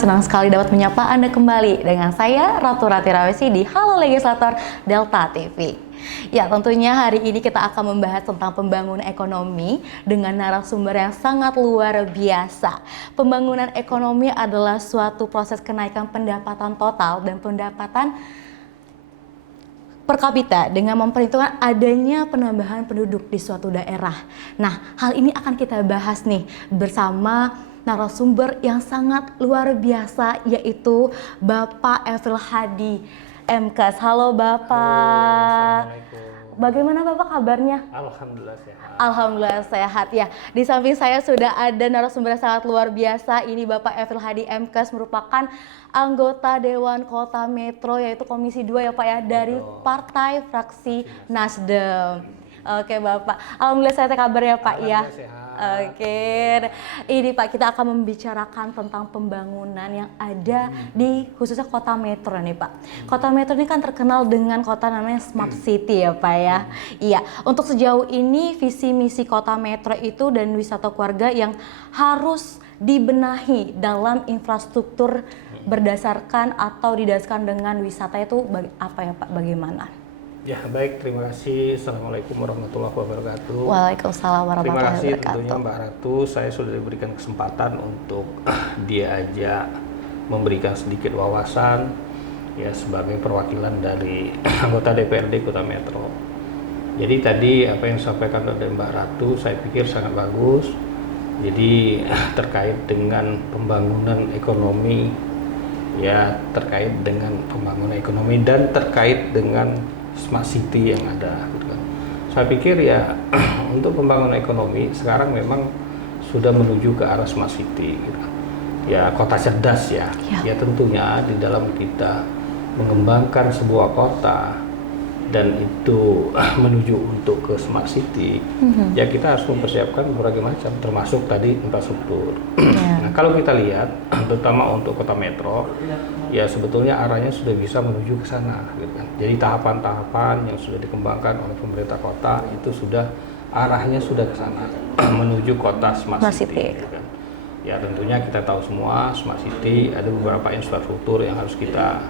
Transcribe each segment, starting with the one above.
senang sekali dapat menyapa Anda kembali dengan saya Ratu Rati Rawesi di Halo Legislator Delta TV. Ya, tentunya hari ini kita akan membahas tentang pembangunan ekonomi dengan narasumber yang sangat luar biasa. Pembangunan ekonomi adalah suatu proses kenaikan pendapatan total dan pendapatan per kapita dengan memperhitungkan adanya penambahan penduduk di suatu daerah. Nah, hal ini akan kita bahas nih bersama narasumber yang sangat luar biasa, yaitu Bapak Efril Hadi MKes. Halo Bapak. Halo, Assalamualaikum. Bagaimana Bapak kabarnya? Alhamdulillah sehat. Alhamdulillah sehat ya. Di samping saya sudah ada narasumber yang sangat luar biasa. Ini Bapak Efril Hadi MKes, merupakan anggota Dewan Kota Metro, yaitu Komisi 2 ya Pak ya, dari Partai Fraksi Nasdem. Oke Bapak, alhamdulillah sehat kabar ya Pak ya. Sehat. Oke, ini Pak, kita akan membicarakan tentang pembangunan yang ada di khususnya Kota Metro nih Pak. Kota Metro ini kan terkenal dengan kota namanya Smart City ya Pak ya. Iya, untuk sejauh ini visi misi Kota Metro itu dan wisata keluarga yang harus dibenahi dalam infrastruktur berdasarkan atau didasarkan dengan wisata itu apa ya Pak, bagaimana? Ya baik, terima kasih. Assalamualaikum warahmatullahi wabarakatuh. Waalaikumsalam warahmatullahi Terima kasih wabarakatuh. tentunya Mbak Ratu, saya sudah diberikan kesempatan untuk diajak memberikan sedikit wawasan ya sebagai perwakilan dari anggota DPRD Kota Metro. Jadi tadi apa yang disampaikan oleh Mbak Ratu saya pikir sangat bagus. Jadi terkait dengan pembangunan ekonomi, ya terkait dengan pembangunan ekonomi dan terkait dengan Smart City yang ada gitu kan. Saya pikir ya untuk pembangunan ekonomi sekarang memang sudah menuju ke arah Smart City gitu. Ya kota cerdas ya. Ya tentunya di dalam kita mengembangkan sebuah kota dan itu menuju untuk ke Smart City, ya kita harus mempersiapkan berbagai macam, termasuk tadi infrastruktur. Nah kalau kita lihat, terutama untuk Kota Metro, ya sebetulnya arahnya sudah bisa menuju ke sana, gitu kan. Jadi tahapan-tahapan yang sudah dikembangkan oleh pemerintah kota itu sudah arahnya sudah ke sana, menuju kota Smart City. Gitu kan. Ya tentunya kita tahu semua Smart City ada beberapa infrastruktur yang harus kita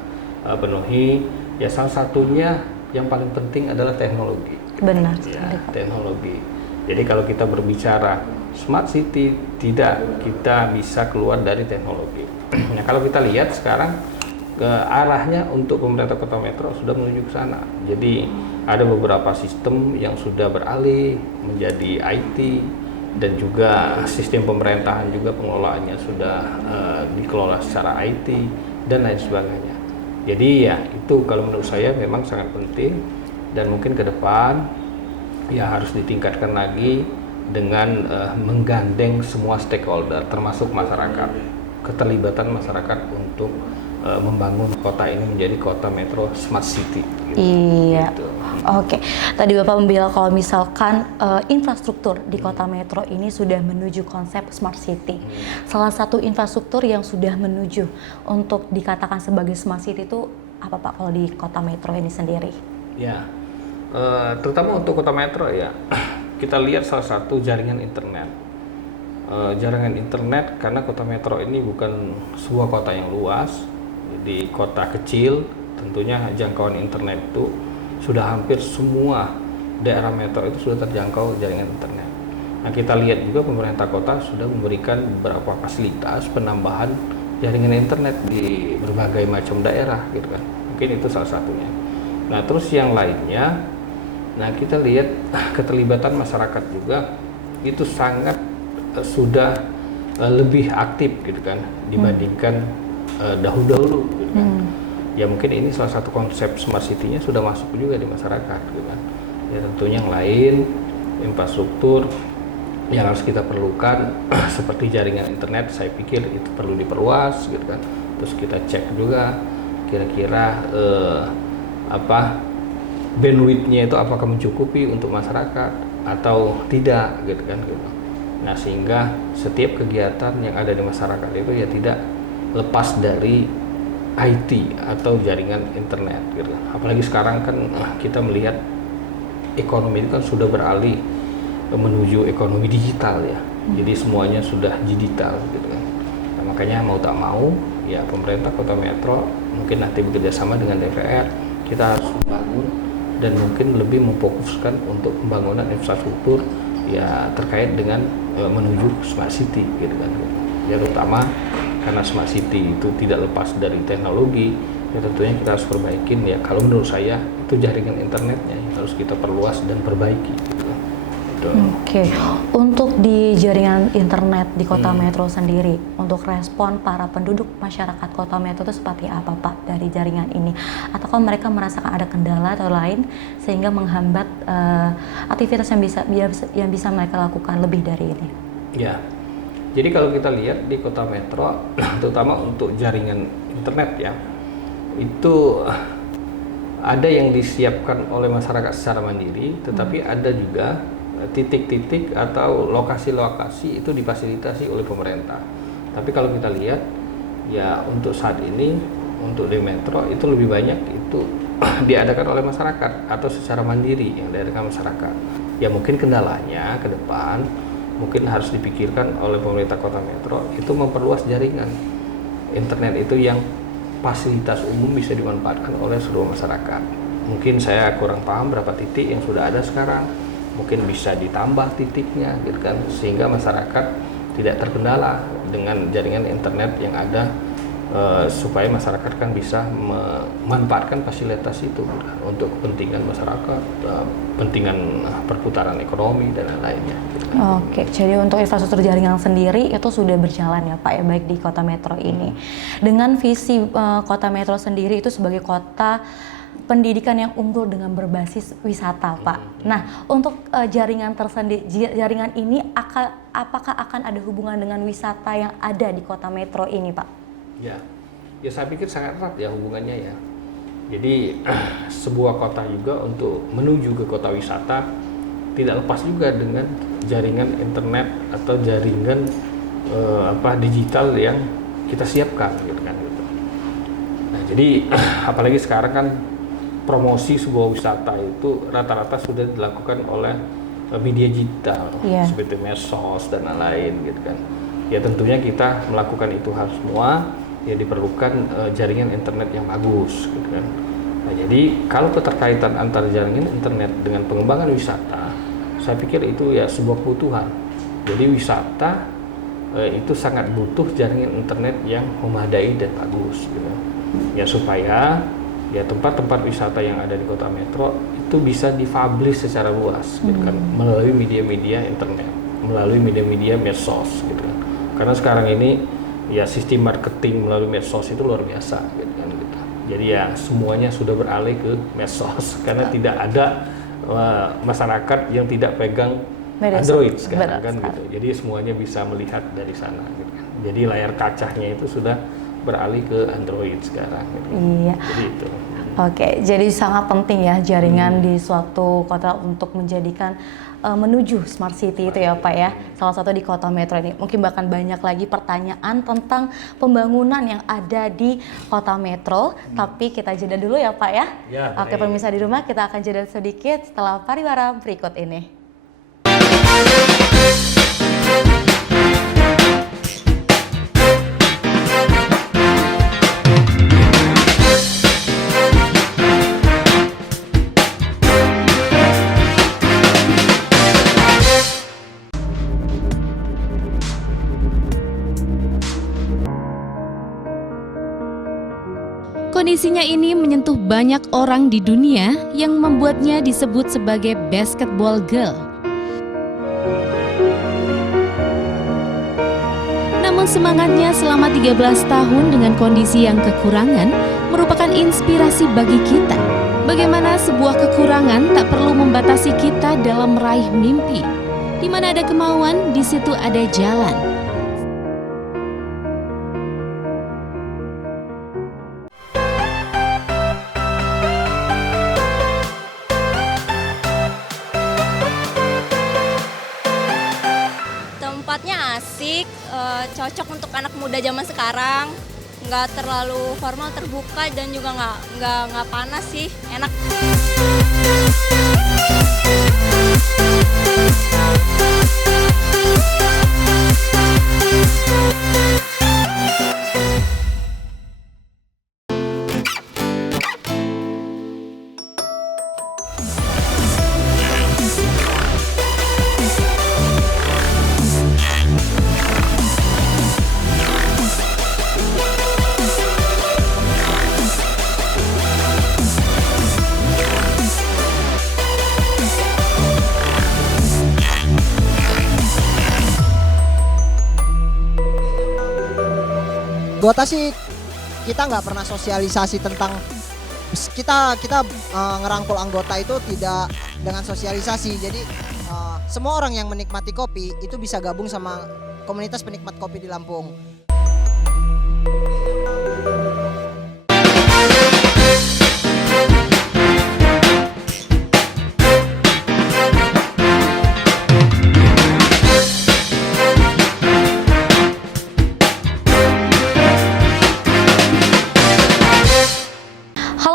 penuhi. Ya salah satunya yang paling penting adalah teknologi. Benar. Ya, teknologi. Jadi kalau kita berbicara Smart City, tidak kita bisa keluar dari teknologi. Nah kalau kita lihat sekarang ke arahnya untuk pemerintah Kota Metro sudah menuju ke sana. Jadi ada beberapa sistem yang sudah beralih menjadi IT dan juga sistem pemerintahan juga pengelolaannya sudah dikelola secara IT dan lain sebagainya. Jadi ya itu kalau menurut saya memang sangat penting dan mungkin ke depan ya harus ditingkatkan lagi dengan menggandeng semua stakeholder termasuk masyarakat, keterlibatan masyarakat untuk membangun kota ini menjadi kota metro Smart City. Gitu. Iya. Gitu. Oke. Tadi Bapak membilang kalau misalkan infrastruktur di Kota Metro ini sudah menuju konsep Smart City. Salah satu infrastruktur yang sudah menuju untuk dikatakan sebagai Smart City itu apa Pak kalau di Kota Metro ini sendiri? Ya, terutama untuk Kota Metro ya, kita lihat salah satu jaringan internet. Jaringan internet karena Kota Metro ini bukan sebuah kota yang luas, di kota kecil tentunya jangkauan internet itu sudah hampir semua daerah metro itu sudah terjangkau jaringan internet. Nah kita lihat juga pemerintah kota sudah memberikan beberapa fasilitas penambahan jaringan internet di berbagai macam daerah gitu kan. Mungkin itu salah satunya. Nah terus yang lainnya, nah kita lihat keterlibatan masyarakat juga itu sangat sudah lebih aktif gitu kan dibandingkan dahulu gitu kan. Ya mungkin ini salah satu konsep Smart City-nya sudah masuk juga di masyarakat gitu kan. Ya tentunya yang lain infrastruktur yang harus kita perlukan seperti jaringan internet saya pikir itu perlu diperluas gitu kan. Terus kita cek juga kira-kira bandwidth-nya itu apakah mencukupi untuk masyarakat atau tidak gitu kan gitu. Nah sehingga setiap kegiatan yang ada di masyarakat itu ya tidak lepas dari IT atau jaringan internet gitu. Apalagi sekarang kan kita melihat ekonomi itu kan sudah beralih menuju ekonomi digital ya. Jadi semuanya sudah digital gitu kan. Nah, makanya mau tak mau ya pemerintah Kota Metro mungkin nanti bekerjasama dengan DPR, kita harus membangun dan mungkin lebih memfokuskan untuk pembangunan infrastruktur ya terkait dengan menuju smart city gitu kan. Ya terutama karena smart city itu tidak lepas dari teknologi, ya tentunya kita harus perbaikin ya. Kalau menurut saya itu jaringan internetnya yang harus kita perluas dan perbaiki gitu. Oke, untuk di jaringan internet di Kota Metro sendiri, untuk respon para penduduk masyarakat Kota Metro itu seperti apa Pak dari jaringan ini? Ataukah mereka merasakan ada kendala atau lain sehingga menghambat aktivitas yang bisa mereka lakukan lebih dari ini? Ya, jadi kalau kita lihat di Kota Metro, terutama untuk jaringan internet ya, itu ada yang disiapkan oleh masyarakat secara mandiri, tetapi ada juga titik-titik atau lokasi-lokasi itu difasilitasi oleh pemerintah. Tapi kalau kita lihat ya untuk saat ini untuk di Metro itu lebih banyak itu diadakan oleh masyarakat atau secara mandiri yang diadakan masyarakat. Ya mungkin kendalanya ke depan mungkin harus dipikirkan oleh pemerintah Kota Metro itu memperluas jaringan internet itu yang fasilitas umum bisa dimanfaatkan oleh seluruh masyarakat. Mungkin saya kurang paham berapa titik yang sudah ada sekarang. Mungkin bisa ditambah titiknya gitu kan, sehingga masyarakat tidak terkendala dengan jaringan internet yang ada, supaya masyarakat kan bisa memanfaatkan fasilitas itu untuk kepentingan masyarakat, kepentingan perputaran ekonomi dan lain-lainnya gitu kan. Oke, jadi untuk infrastruktur jaringan sendiri itu sudah berjalan ya Pak ya, baik di Kota Metro ini. Dengan visi Kota Metro sendiri itu sebagai kota pendidikan yang unggul dengan berbasis wisata, Pak. Nah, untuk jaringan ini apakah akan ada hubungan dengan wisata yang ada di Kota Metro ini, Pak? Ya saya pikir sangat erat ya hubungannya ya. Jadi sebuah kota juga untuk menuju ke kota wisata tidak lepas juga dengan jaringan internet atau jaringan digital yang kita siapkan gitu kan. Nah, jadi apalagi sekarang kan promosi sebuah wisata itu rata-rata sudah dilakukan oleh media digital seperti medsos dan lain-lain gitu kan. Ya tentunya kita melakukan itu harus semua ya diperlukan jaringan internet yang bagus gitu kan. Nah, jadi kalau keterkaitan antara jaringan internet dengan pengembangan wisata, saya pikir itu ya sebuah kebutuhan. Jadi wisata itu sangat butuh jaringan internet yang memadai dan bagus gitu. Ya supaya ya tempat-tempat wisata yang ada di Kota Metro itu bisa dipublish secara luas gitu kan, melalui media-media internet, melalui media-media medsos gitu kan. Karena sekarang ini ya sistem marketing melalui medsos itu luar biasa gitu kan gitu. Jadi ya semuanya sudah beralih ke medsos karena tidak ada masyarakat yang tidak pegang Android sekarang kan gitu. Jadi semuanya bisa melihat dari sana gitu kan. Jadi layar kacanya itu sudah beralih ke Android sekarang gitu. Iya. Jadi itu. Oke, jadi sangat penting ya jaringan di suatu kota untuk menjadikan menuju smart city itu ya Pak ya. Salah satu di Kota Metro ini. Mungkin bahkan banyak lagi pertanyaan tentang pembangunan yang ada di Kota Metro. Tapi kita jeda dulu ya Pak ya. Oke, pemirsa di rumah kita akan jeda sedikit setelah pariwara berikut ini. Kondisinya ini menyentuh banyak orang di dunia yang membuatnya disebut sebagai basketball girl. Namun semangatnya selama 13 tahun dengan kondisi yang kekurangan merupakan inspirasi bagi kita. Bagaimana sebuah kekurangan tak perlu membatasi kita dalam meraih mimpi. Di mana ada kemauan, di situ ada jalan. Tempatnya asik, cocok untuk anak muda zaman sekarang. Nggak terlalu formal, terbuka dan juga nggak panas sih, enak. Anggota sih kita nggak pernah sosialisasi tentang kita ngerangkul anggota itu tidak dengan sosialisasi. Jadi semua orang yang menikmati kopi itu bisa gabung sama komunitas penikmat kopi di Lampung.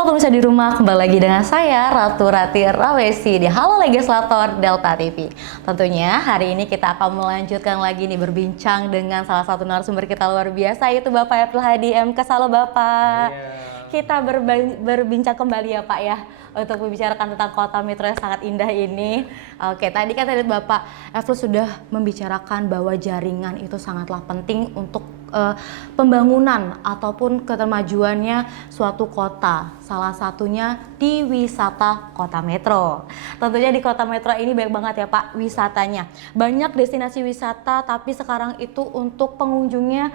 Pemirsa di rumah, kembali lagi dengan saya Ratu Rati Rawesi di Halo Legislator Delta TV. Tentunya hari ini kita akan melanjutkan lagi nih berbincang dengan salah satu narasumber kita luar biasa, yaitu Bapak April Hadi MK. Halo Bapak. Kita berbincang kembali ya Pak ya, untuk membicarakan tentang kota metro yang sangat indah ini. Oke, tadi kan Bapak April sudah membicarakan bahwa jaringan itu sangatlah penting untuk pembangunan ataupun kemajuannya suatu kota, salah satunya di wisata kota metro. Tentunya di kota metro ini banyak banget ya Pak wisatanya, banyak destinasi wisata, tapi sekarang itu untuk pengunjungnya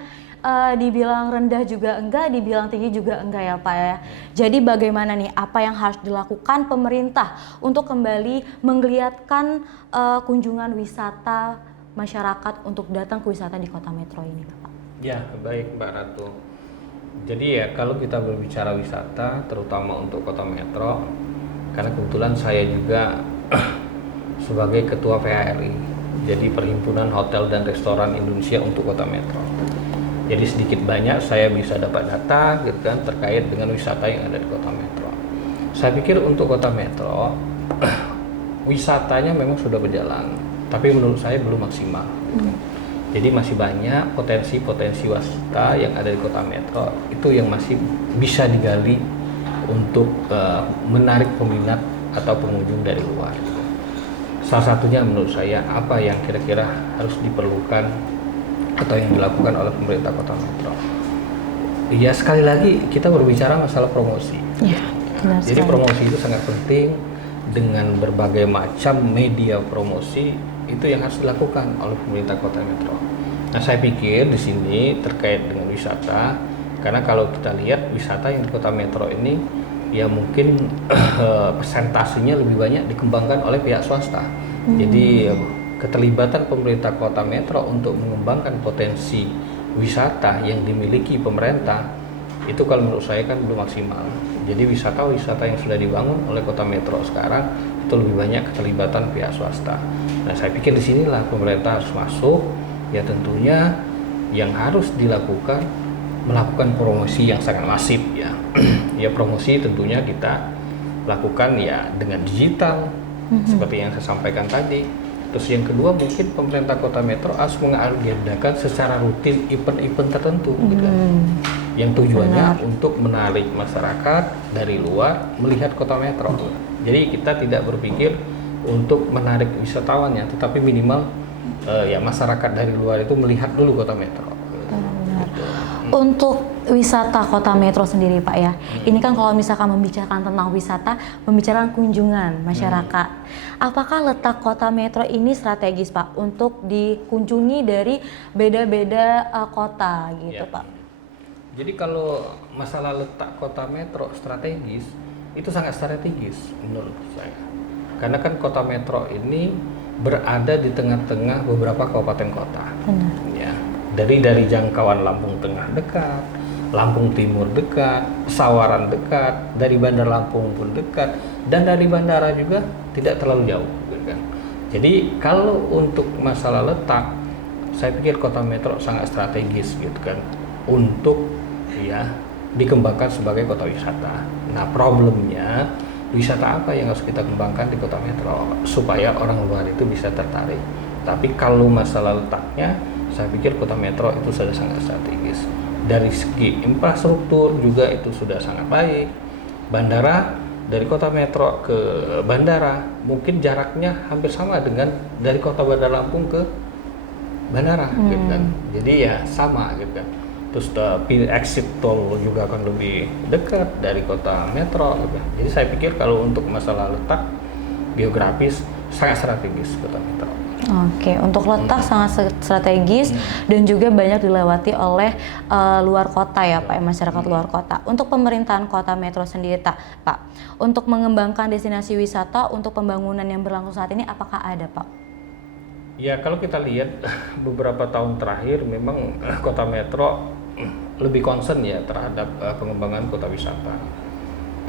dibilang rendah juga enggak, dibilang tinggi juga enggak ya Pak ya. Jadi bagaimana nih, apa yang harus dilakukan pemerintah untuk kembali menggeliatkan kunjungan wisata masyarakat untuk datang ke wisata di kota metro ini Bapak? Ya, baik Mbak Ratu. Jadi ya kalau kita berbicara wisata, terutama untuk kota metro, karena kebetulan saya juga sebagai Ketua PHRI, jadi Perhimpunan Hotel dan Restoran Indonesia untuk kota metro. Jadi sedikit banyak saya bisa dapat data gitu kan terkait dengan wisata yang ada di kota metro. Saya pikir untuk kota metro wisatanya memang sudah berjalan, tapi menurut saya belum maksimal. Gitu kan. Jadi masih banyak potensi-potensi wisata yang ada di kota metro itu yang masih bisa digali untuk menarik peminat atau pengunjung dari luar. Salah satunya menurut saya apa yang kira-kira harus diperlukan atau yang dilakukan oleh pemerintah kota metro. Ya sekali lagi kita berbicara masalah promosi. Ya, jadi promosi itu sangat penting, dengan berbagai macam media promosi itu yang harus dilakukan oleh pemerintah kota metro. Nah saya pikir di sini terkait dengan wisata, karena kalau kita lihat wisata yang di kota metro ini ya mungkin persentasenya lebih banyak dikembangkan oleh pihak swasta. Jadi keterlibatan pemerintah kota metro untuk mengembangkan potensi wisata yang dimiliki pemerintah itu kalau menurut saya kan belum maksimal. Jadi wisata-wisata yang sudah dibangun oleh kota metro sekarang itu lebih banyak keterlibatan pihak swasta. Nah saya pikir disinilah pemerintah harus masuk, ya tentunya yang harus dilakukan melakukan promosi yang sangat masif ya. Ya promosi tentunya kita lakukan ya dengan digital seperti yang saya sampaikan tadi. Terus yang kedua mungkin pemerintah kota metro harus mengagendakan secara rutin event-event tertentu gitu kan. Yang tujuannya untuk menarik masyarakat dari luar melihat kota metro. Jadi kita tidak berpikir untuk menarik wisatawannya, tetapi minimal ya masyarakat dari luar itu melihat dulu kota metro. Untuk wisata kota metro sendiri Pak ya, ini kan kalau misalkan membicarakan tentang wisata, membicarakan kunjungan masyarakat. Apakah letak kota metro ini strategis Pak untuk dikunjungi dari beda-beda kota gitu Pak? Jadi kalau masalah letak kota metro strategis, itu sangat strategis menurut saya. Karena kan kota metro ini berada di tengah-tengah beberapa kabupaten kota. Benar. Ya. Dari jangkauan Lampung Tengah dekat, Lampung Timur dekat, Pesawaran dekat, dari Bandar Lampung pun dekat, dan dari bandara juga tidak terlalu jauh. Gitu kan. Jadi kalau untuk masalah letak, saya pikir kota metro sangat strategis gitu kan untuk ya dikembangkan sebagai kota wisata. Nah problemnya wisata apa yang harus kita kembangkan di kota metro supaya orang luar itu bisa tertarik. Tapi kalau masalah letaknya, saya pikir kota metro itu sudah sangat strategis. Dari segi infrastruktur juga itu sudah sangat baik. Bandara dari kota metro ke bandara mungkin jaraknya hampir sama dengan dari kota Bandar Lampung ke bandara gitu kan. Jadi ya sama gitu kan. Terus exit tol juga akan lebih dekat dari kota metro gitu. Jadi saya pikir kalau untuk masalah letak geografis sangat strategis kota metro. Oke, untuk letak sangat strategis dan juga banyak dilewati oleh luar kota ya Pak, masyarakat luar kota. Untuk pemerintahan Kota Metro sendiri Pak, untuk mengembangkan destinasi wisata untuk pembangunan yang berlangsung saat ini apakah ada Pak? Ya kalau kita lihat beberapa tahun terakhir memang Kota Metro lebih concern ya terhadap pengembangan kota wisata,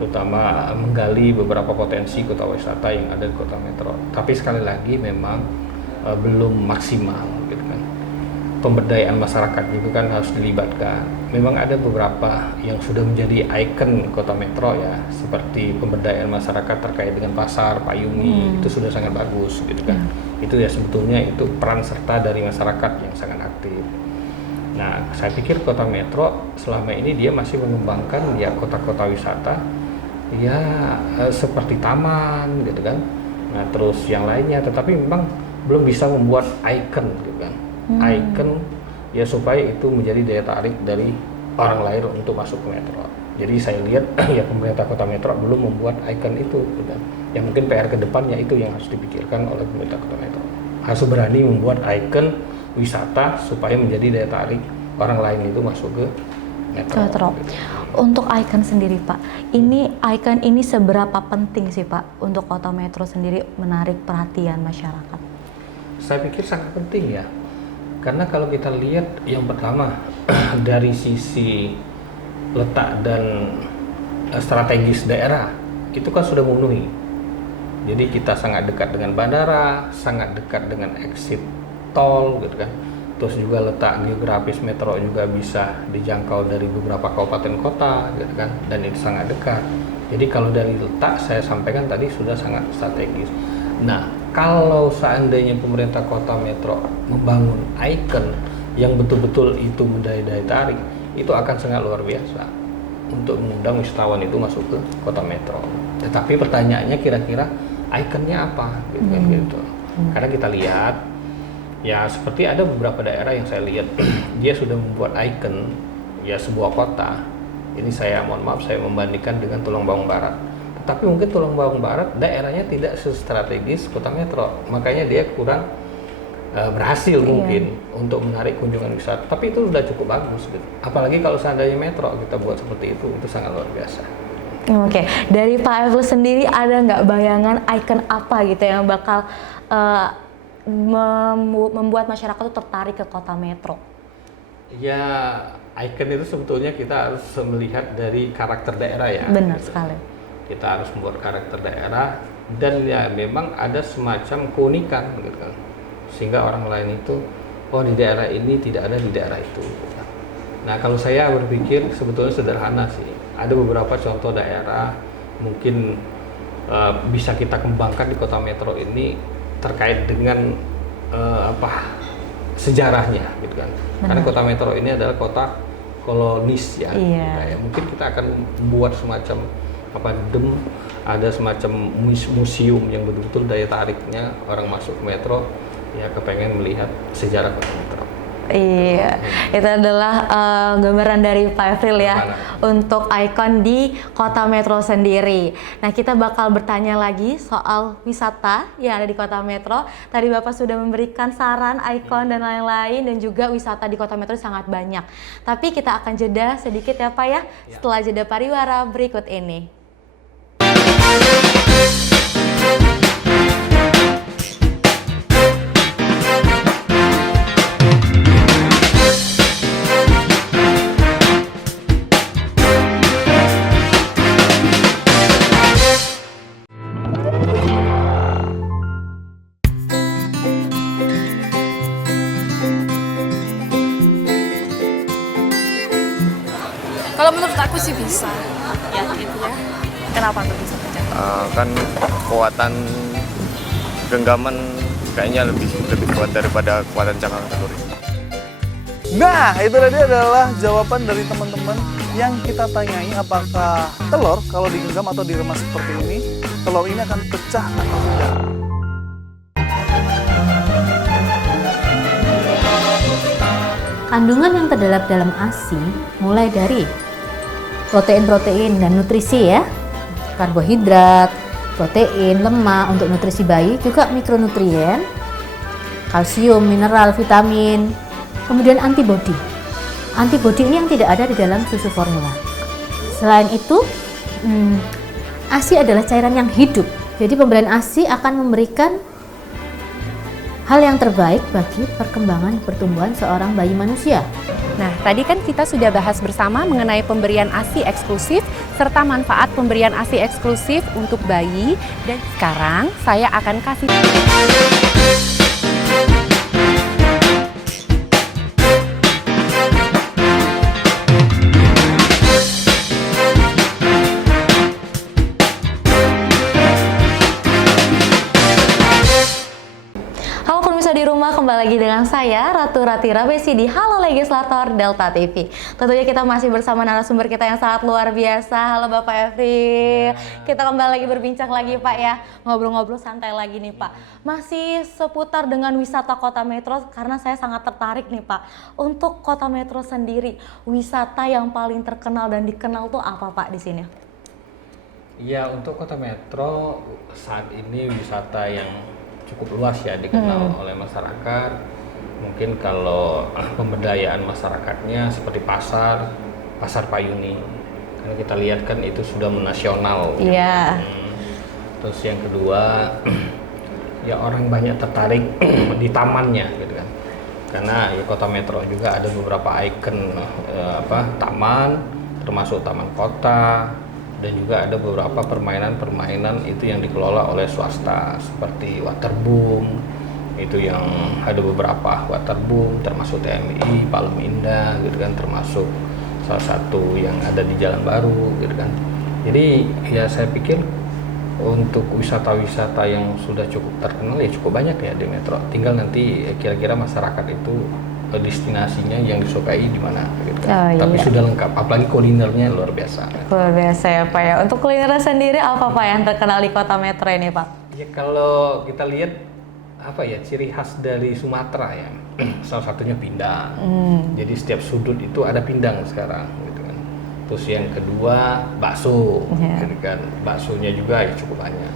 terutama menggali beberapa potensi kota wisata yang ada di Kota Metro. Tapi sekali lagi memang belum maksimal gitu kan. Pemberdayaan masyarakat juga kan harus dilibatkan. Memang ada beberapa yang sudah menjadi ikon Kota Metro ya, seperti pemberdayaan masyarakat terkait dengan pasar Payumi, itu sudah sangat bagus gitu kan. Itu ya sebetulnya itu peran serta dari masyarakat yang sangat aktif. Nah, saya pikir Kota Metro selama ini dia masih mengembangkan ya kota-kota wisata ya seperti taman gitu kan. Nah, terus yang lainnya, tetapi memang belum bisa membuat ikon gitu kan. Ikon ya supaya itu menjadi daya tarik dari orang lain untuk masuk ke Metro. Jadi saya lihat ya pemerintah Kota Metro belum membuat ikon itu gitu kan. Yang mungkin PR ke depannya itu yang harus dipikirkan oleh pemerintah Kota Metro. Harus berani membuat ikon wisata supaya menjadi daya tarik orang lain itu masuk ke Metro. Gitu. Untuk ikon sendiri Pak, ikon ini seberapa penting sih Pak untuk Kota Metro sendiri menarik perhatian masyarakat? Saya pikir sangat penting ya, karena kalau kita lihat yang pertama dari sisi letak dan strategis daerah itu kan sudah memenuhi. Jadi kita sangat dekat dengan bandara, sangat dekat dengan exit tol gitu kan. Terus juga letak geografis Metro juga bisa dijangkau dari beberapa kabupaten kota gitu kan, dan itu sangat dekat. Jadi kalau dari letak saya sampaikan tadi sudah sangat strategis. Nah, kalau seandainya pemerintah Kota Metro membangun ikon yang betul-betul itu daya tarik, itu akan sangat luar biasa untuk mengundang wisatawan itu masuk ke Kota Metro. Tetapi pertanyaannya kira-kira ikonnya apa gitu kan gitu. Karena kita lihat ya seperti ada beberapa daerah yang saya lihat dia sudah membuat ikon ya sebuah kota. Ini saya mohon maaf saya membandingkan dengan Tulung Bawang Barat. Tapi mungkin Tulung Bawang Barat daerahnya tidak sestrategis Kota Metro, makanya dia kurang berhasil mungkin untuk menarik kunjungan wisata. Tapi itu sudah cukup bagus gitu. Apalagi kalau seandainya Metro kita buat seperti itu sangat luar biasa. Oke, dari Pak Efrul sendiri ada nggak bayangan ikon apa gitu yang bakal membuat masyarakat itu tertarik ke Kota Metro? Ya, ikon itu sebetulnya kita harus melihat dari karakter daerah ya. Benar gitu. sekali. Kita harus membuat karakter daerah dan ya memang ada semacam keunikan gitu kan. Sehingga orang lain itu oh di daerah ini tidak ada di daerah itu. Nah, kalau saya berpikir sebetulnya sederhana sih. Ada beberapa contoh daerah mungkin bisa kita kembangkan di Kota Metro ini terkait dengan sejarahnya gitu kan. Karena Kota Metro ini adalah kota kolonis ya. Nah, ya mungkin kita akan membuat semacam ada semacam museum yang betul-betul daya tariknya orang masuk ke Metro ya kepengen melihat sejarah Kota Metro. Iya, itu adalah gambaran dari Pak Efrul ya untuk ikon di Kota Metro sendiri. Nah, kita bakal bertanya lagi soal wisata yang ada di Kota Metro. Tadi Bapak sudah memberikan saran, ikon dan lain-lain, dan juga wisata di Kota Metro sangat banyak. Tapi kita akan jeda sedikit ya Pak ya, setelah jeda pariwara berikut ini. Kalau menurut aku sih bisa, ya gitu ya. Kenapa tuh bisa aja? Kan kekuatan genggaman kayaknya lebih kuat daripada kekuatan cangkang telur. Nah, itu tadi adalah jawaban dari teman-teman yang kita tanyai apakah telur kalau digenggam atau diremas seperti ini, telur ini akan pecah atau tidak. Kandungan yang terdapat dalam ASI mulai dari protein-protein dan nutrisi ya, karbohidrat, protein, lemak untuk nutrisi bayi, juga mikronutrien, kalsium, mineral, vitamin, kemudian antibodi. Antibodi ini yang tidak ada di dalam susu formula. Selain itu, ASI adalah cairan yang hidup. Jadi pemberian ASI akan memberikan hal yang terbaik bagi perkembangan pertumbuhan seorang bayi manusia. Nah, tadi kan kita sudah bahas bersama mengenai pemberian ASI eksklusif serta manfaat pemberian ASI eksklusif untuk bayi, dan sekarang saya akan kasih di rumah, kembali lagi dengan saya Ratu Ratira Besi di Halo Legislator Delta TV. Tentunya kita masih bersama narasumber kita yang sangat luar biasa. Halo Bapak Efri. Kita kembali lagi berbincang lagi Pak ya, ngobrol-ngobrol santai lagi nih Pak. Masih seputar dengan wisata Kota Metro, karena saya sangat tertarik nih Pak. Untuk Kota Metro sendiri, wisata yang paling terkenal dan dikenal tuh apa Pak di sini? Ya, untuk Kota Metro saat ini wisata yang cukup luas ya dikenal oleh masyarakat. Mungkin kalau pemberdayaan masyarakatnya seperti pasar Payuni, karena kita lihat kan itu sudah menasional. Iya. Terus yang kedua, ya orang banyak tertarik di tamannya gitu kan. Karena ya Kota Metro juga ada beberapa ikon taman, termasuk taman kota. Dan juga ada beberapa permainan-permainan itu yang dikelola oleh swasta seperti waterboom, itu yang ada beberapa waterboom termasuk TMI, Palem Indah gitu kan, termasuk salah satu yang ada di Jalan Baru gitu kan. Jadi ya saya pikir untuk wisata-wisata yang sudah cukup terkenal ya cukup banyak ya di Metro. Tinggal nanti kira-kira masyarakat itu destinasinya yang disukai di mana gitu. Tapi sudah lengkap, apalagi kulinernya luar biasa. Luar biasa ya Pak ya. Untuk kuliner sendiri apa Pak yang terkenal di Kota Metro ini Pak? Ya kalau kita lihat apa ya ciri khas dari Sumatera ya, salah satunya pindang. Jadi setiap sudut itu ada pindang sekarang gitu kan. Terus yang kedua bakso, gitu kan. Baksonya juga ya cukup banyak.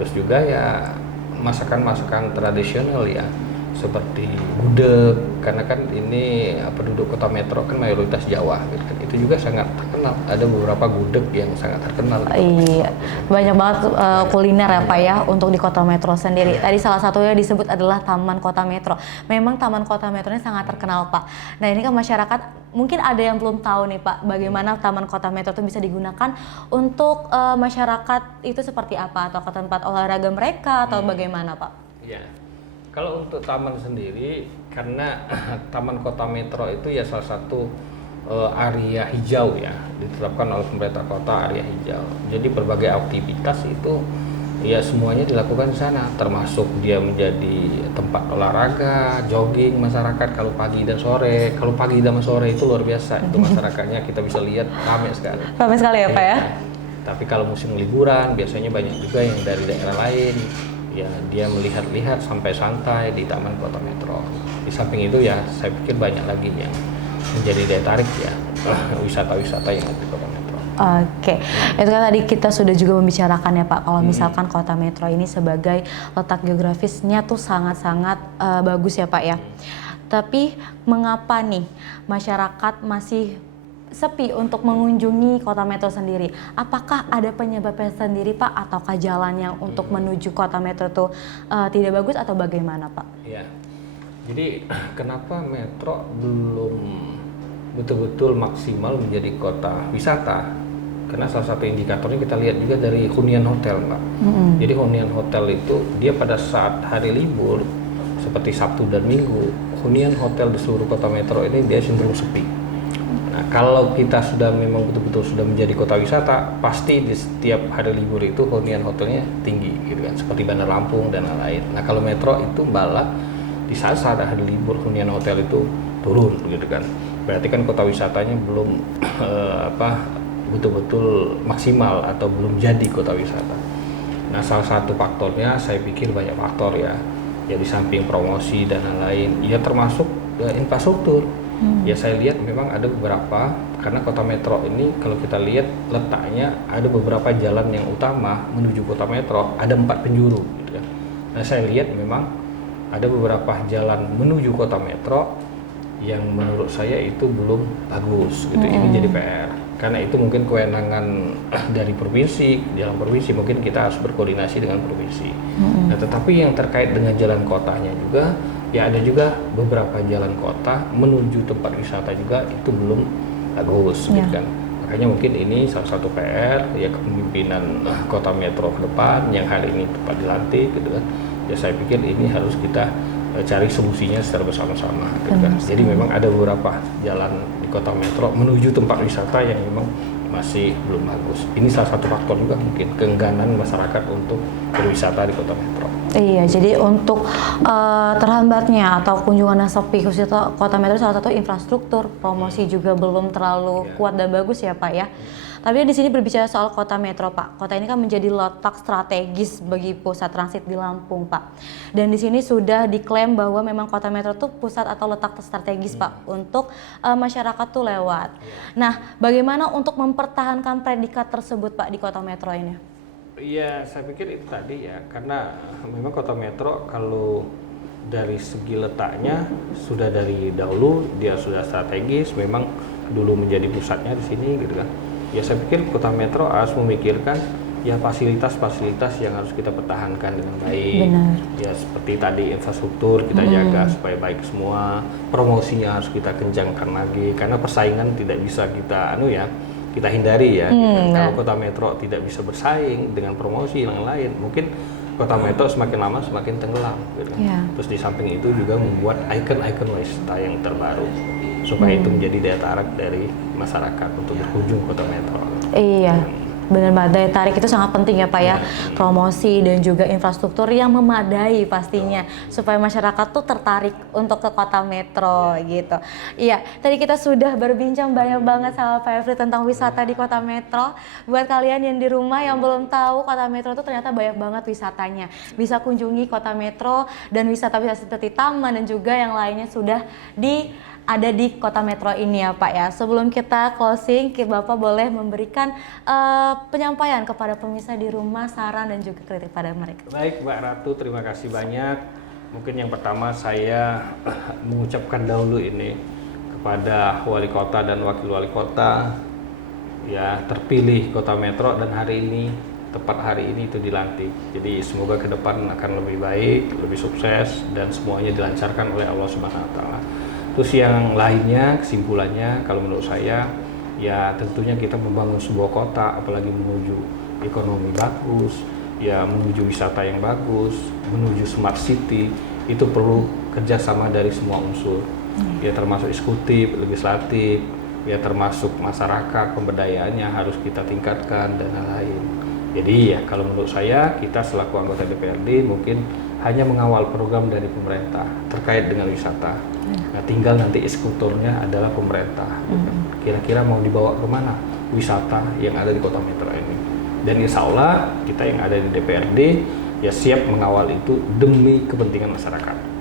Terus juga ya masakan-masakan tradisional ya, seperti gudeg, karena kan ini penduduk Kota Metro kan mayoritas Jawa gitu kan. Itu juga sangat terkenal, ada beberapa gudeg yang sangat terkenal. Iya, banyak banget kuliner ya Pak ya untuk di Kota Metro sendiri. Tadi salah satunya disebut adalah Taman Kota Metro. Memang Taman Kota Metro ini sangat terkenal Pak. Nah ini kan masyarakat mungkin ada yang belum tahu nih Pak, bagaimana Taman Kota Metro itu bisa digunakan untuk masyarakat itu seperti apa, atau ke tempat olahraga mereka atau bagaimana Pak? Iya. Kalau untuk taman sendiri, karena Taman Kota Metro itu ya salah satu area hijau ya, ditetapkan oleh pemerintah kota area hijau. Jadi berbagai aktivitas itu ya semuanya dilakukan di sana, termasuk dia menjadi tempat olahraga, jogging masyarakat kalau pagi dan sore. Kalau pagi dan sore itu luar biasa, itu masyarakatnya kita bisa lihat ramai sekali. Ramai sekali ya Pak ya? Tapi kalau musim liburan biasanya banyak juga yang dari daerah lain. Ya dia melihat-lihat sampai santai di Taman Kota Metro. Di samping itu ya saya pikir banyak lagi yang menjadi daya tarik ya wisata-wisata yang ada di Kota Metro. Oke, itu kan tadi kita sudah juga membicarakan ya Pak, kalau misalkan Kota Metro ini sebagai letak geografisnya tuh sangat-sangat bagus ya Pak ya. Tapi mengapa nih masyarakat masih sepi untuk mengunjungi Kota Metro sendiri? Apakah ada penyebabnya sendiri Pak, ataukah jalan yang untuk menuju Kota Metro itu tidak bagus atau bagaimana Pak? Ya, jadi kenapa Metro belum betul-betul maksimal menjadi kota wisata? Karena salah satu indikatornya kita lihat juga dari hunian hotel Pak. Jadi hunian hotel itu dia pada saat hari libur seperti Sabtu dan Minggu, hunian hotel di seluruh Kota Metro ini dia cenderung sepi. Nah, kalau kita sudah memang betul-betul sudah menjadi kota wisata, pasti di setiap hari libur itu hunian hotelnya tinggi, gitu kan, seperti Bandar Lampung dan lain-lain. Nah, kalau Metro itu malah di saat hari libur hunian hotel itu turun, gitu kan. Berarti kan kota wisatanya belum betul-betul maksimal atau belum jadi kota wisata. Nah, salah satu faktornya saya pikir banyak faktor ya. Ya di samping promosi dan lain-lain, ya termasuk infrastruktur. Ya saya lihat memang ada beberapa, karena Kota Metro ini kalau kita lihat letaknya ada beberapa jalan yang utama menuju Kota Metro, ada 4 penjuru gitu kan. Nah saya lihat memang ada beberapa jalan menuju kota metro yang menurut saya itu belum bagus gitu. Ini jadi PR. Karena itu mungkin kewenangan dari provinsi, dalam provinsi mungkin kita harus berkoordinasi dengan provinsi. Nah, tetapi yang terkait dengan jalan kotanya juga, ya ada juga beberapa jalan kota menuju tempat wisata juga itu belum bagus, gitu kan. Makanya mungkin ini salah satu PR ya kepemimpinan kota metro ke depan yang hari ini tepat dilantik, gitu kan. Ya saya pikir ini harus kita cari solusinya secara bersama-sama, gitu kan. Jadi memang ada beberapa jalan di kota metro menuju tempat wisata yang memang masih belum bagus. Ini salah satu faktor juga mungkin keengganan masyarakat untuk berwisata di kota metro. Iya, jadi untuk terhambatnya atau kunjungan yang sepi khusus kota metro salah satu infrastruktur, promosi juga belum terlalu kuat dan bagus ya Pak ya. Tapi di sini berbicara soal kota metro Pak, kota ini kan menjadi letak strategis bagi pusat transit di Lampung Pak. Dan di sini sudah diklaim bahwa memang kota metro itu pusat atau letak strategis Pak untuk masyarakat tuh lewat. Nah, bagaimana untuk mempertahankan predikat tersebut Pak di kota metro ini? Iya, saya pikir itu tadi ya, karena memang kota metro kalau dari segi letaknya sudah dari dahulu dia sudah strategis, memang dulu menjadi pusatnya di sini gitu kan. Ya saya pikir kota metro harus memikirkan ya fasilitas-fasilitas yang harus kita pertahankan dengan baik. Benar. Ya seperti tadi infrastruktur kita jaga supaya baik semua, promosinya harus kita kencangkan lagi karena persaingan tidak bisa kita kita hindari ya. Kalau kota metro tidak bisa bersaing dengan promosi yang lain, mungkin kota metro semakin lama semakin tenggelam gitu. Terus di samping itu juga membuat ikon-ikon wisata yang terbaru supaya itu menjadi daya tarik dari masyarakat untuk berkunjung kota metro. Iya, benar banget. Daya tarik itu sangat penting ya Pak ya. Promosi dan juga infrastruktur yang memadai pastinya supaya masyarakat tuh tertarik untuk ke kota metro gitu. Iya, tadi kita sudah berbincang banyak banget sama Pak Efri tentang wisata di kota metro. Buat kalian yang di rumah yang belum tahu kota metro itu ternyata banyak banget wisatanya. Bisa kunjungi kota metro dan wisata-wisata seperti taman dan juga yang lainnya sudah ada di kota metro ini ya Pak ya. Sebelum kita closing, Bapak boleh memberikan penyampaian kepada pemirsa di rumah, saran dan juga kritik pada mereka. Baik Mbak Ratu, terima kasih banyak. Mungkin yang pertama saya mengucapkan dahulu ini kepada wali kota dan wakil wali kota ya terpilih kota metro dan tepat hari ini itu dilantik. Jadi semoga ke depan akan lebih baik, lebih sukses dan semuanya dilancarkan oleh Allah Subhanahu wa taala. Terus yang lainnya, kesimpulannya kalau menurut saya ya tentunya kita membangun sebuah kota apalagi menuju ekonomi bagus, ya menuju wisata yang bagus, menuju smart city itu perlu kerjasama dari semua unsur. Ya termasuk eksekutif, legislatif, ya termasuk masyarakat, pemberdayaannya harus kita tingkatkan dan lain-lain. Jadi ya kalau menurut saya kita selaku anggota DPRD mungkin hanya mengawal program dari pemerintah terkait dengan wisata. Nah, tinggal nanti eksekutornya adalah pemerintah. Kira-kira mau dibawa kemana wisata yang ada di kota metro ini. Dan insya Allah kita yang ada di DPRD ya siap mengawal itu demi kepentingan masyarakat.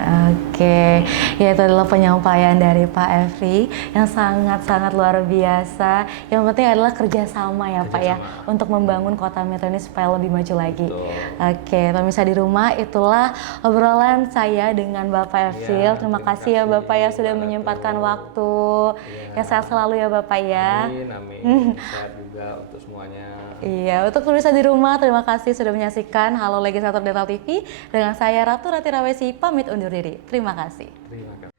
Oke, ya itu adalah penyampaian dari Pak Efri yang sangat-sangat luar biasa. Yang penting adalah kerjasama ya Pak ya untuk membangun kota metro ini supaya lebih maju lagi. Oke, pemirsa di rumah itulah obrolan saya dengan Bapak Efri. Terima kasih ya Bapak ya sudah menyempatkan waktu. Ya sehat selalu ya Bapak ya. Amin. Sehat juga untuk semuanya. Iya, untuk pemirsa di rumah, terima kasih sudah menyaksikan Halo Legislator Delta TV dengan saya Ratu Ratira Wesi pamit undur diri. Terima kasih. Terima kasih.